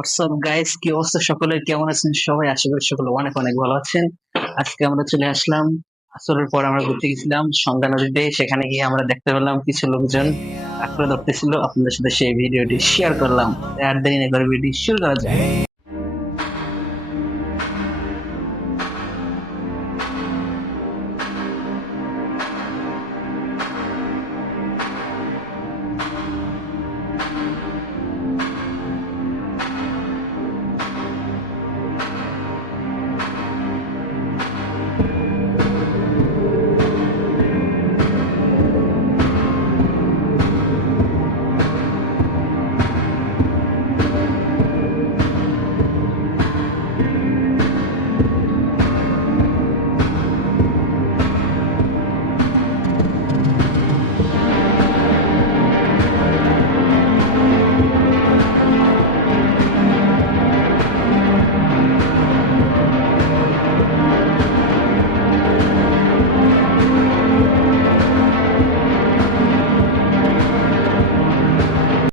WhatsApp guys, কি অবস্থা সকলের? কেমন আছেন সবাই? আশা করি সকলে অনেক অনেক ভালো আছেন। আজকে আমরা চলে আসলাম, আসরের পর আমরা ঘুরতে গেছিলাম সন্ধ্যা নদীতে। সেখানে গিয়ে আমরা দেখতে পেলাম কিছু লোকজন কাঁকড়া ধরতেছিল। আপনাদের সাথে সেই ভিডিওটি শেয়ার করলাম। আর দেরি না করে ভিডিও শুরু করা যায়।